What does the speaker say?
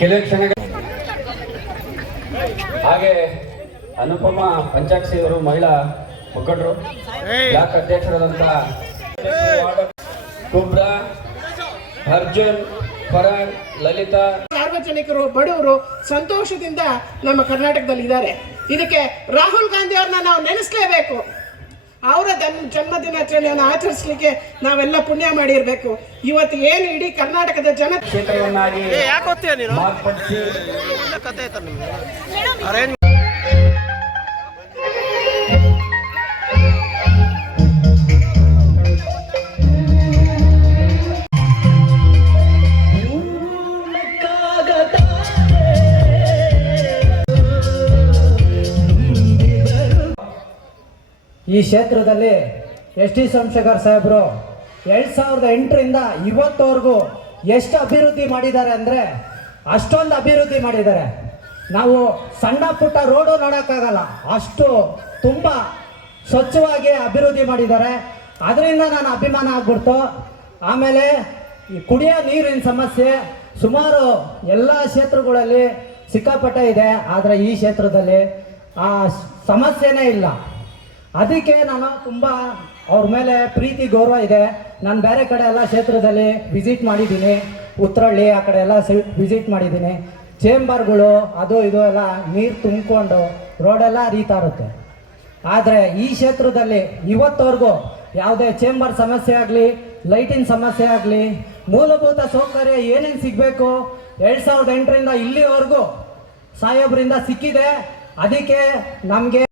ಕೆಲವೇ ಕ್ಷಣಗಳ ಹಾಗೆ ಅನುಪಮ ಪಂಚಾಕ್ಷಿ ಅವರು ಮಹಿಳಾ ಮುಖಂಡರು, ಬ್ಲಾಕ್ ಅಧ್ಯಕ್ಷರಾದಂತಹ ಕುಬ್ರಾ, ಅರ್ಜುನ್, ಫರಾನ್, ಲಲಿತಾ. ಸಾರ್ವಜನಿಕರು, ಬಡವರು ಸಂತೋಷದಿಂದ ನಮ್ಮ ಕರ್ನಾಟಕದಲ್ಲಿ ಇದ್ದಾರೆ ಇದಕ್ಕೆ ರಾಹುಲ್ ಗಾಂಧಿ ಅವ್ರನ್ನ ನಾವು ನೆನೆಸ್ಲೇಬೇಕು. ಅವರ ಜನ್ಮ ಜನ್ಮ ದಿನಾಚರಣೆಯನ್ನು ಆಚರಿಸಲಿಕ್ಕೆ ನಾವೆಲ್ಲ ಪುಣ್ಯ ಮಾಡಿರಬೇಕು. ಇವತ್ತು ಏನು ಇಡೀ ಕರ್ನಾಟಕದ ಜನ ಕ್ಷೇತ್ರವನ್ನಾಗಿ ಈ ಕ್ಷೇತ್ರದಲ್ಲಿ ಎಸ್ ಟಿ ಸೋಮಶೇಖರ್ ಸಾಹೇಬರು ಎರಡು ಸಾವಿರದ ಎಂಟರಿಂದ ಇವತ್ತವರೆಗೂ ಎಷ್ಟು ಅಭಿವೃದ್ಧಿ ಮಾಡಿದ್ದಾರೆ ಅಂದರೆ ಅಷ್ಟೊಂದು ಅಭಿವೃದ್ಧಿ ಮಾಡಿದ್ದಾರೆ. ನಾವು ಸಣ್ಣ ಪುಟ್ಟ ರೋಡು ನೋಡೋಕ್ಕಾಗಲ್ಲ, ಅಷ್ಟು ತುಂಬ ಸ್ವಚ್ಛವಾಗಿ ಅಭಿವೃದ್ಧಿ ಮಾಡಿದ್ದಾರೆ. ಅದರಿಂದ ನಾನು ಅಭಿಮಾನ ಆಗ್ಬಿಡ್ತು. ಆಮೇಲೆ ಈ ಕುಡಿಯೋ ನೀರಿನ ಸಮಸ್ಯೆ ಸುಮಾರು ಎಲ್ಲ ಕ್ಷೇತ್ರಗಳಲ್ಲಿ ಸಿಕ್ಕಾಪಟ್ಟೆ ಇದೆ, ಆದರೆ ಈ ಕ್ಷೇತ್ರದಲ್ಲಿ ಆ ಸಮಸ್ಯೆನೇ ಇಲ್ಲ. ಅದಕ್ಕೆ ನಾನು ತುಂಬ ಅವ್ರ ಮೇಲೆ ಪ್ರೀತಿ, ಗೌರವ ಇದೆ. ನಾನು ಬೇರೆ ಕಡೆ ಎಲ್ಲ ಕ್ಷೇತ್ರದಲ್ಲಿ ವಿಸಿಟ್ ಮಾಡಿದ್ದೀನಿ. ಉತ್ತರಳ್ಳಿ, ಆ ಕಡೆ ಎಲ್ಲ ವಿಸಿಟ್ ಮಾಡಿದ್ದೀನಿ. ಚೇಂಬರ್ಗಳು, ಅದು ಇದು ಎಲ್ಲ ನೀರು ತುಂಬಿಕೊಂಡು ರೋಡೆಲ್ಲ ಹರಿತಾ ಇರುತ್ತೆ. ಆದರೆ ಈ ಕ್ಷೇತ್ರದಲ್ಲಿ ಇವತ್ತವರೆಗೂ ಯಾವುದೇ ಚೇಂಬರ್ ಸಮಸ್ಯೆ ಆಗಲಿ ಲೈಟಿನ ಸಮಸ್ಯೆ ಆಗಲಿ, ಮೂಲಭೂತ ಸೌಕರ್ಯ ಏನೇನು ಸಿಗಬೇಕು, ಎರಡು ಸಾವಿರದ ಎಂಟರಿಂದ ಇಲ್ಲಿವರೆಗೂ ಸಾಹೇಬ್ರಿಂದ ಸಿಕ್ಕಿದೆ. ಅದಕ್ಕೆ ನಮಗೆ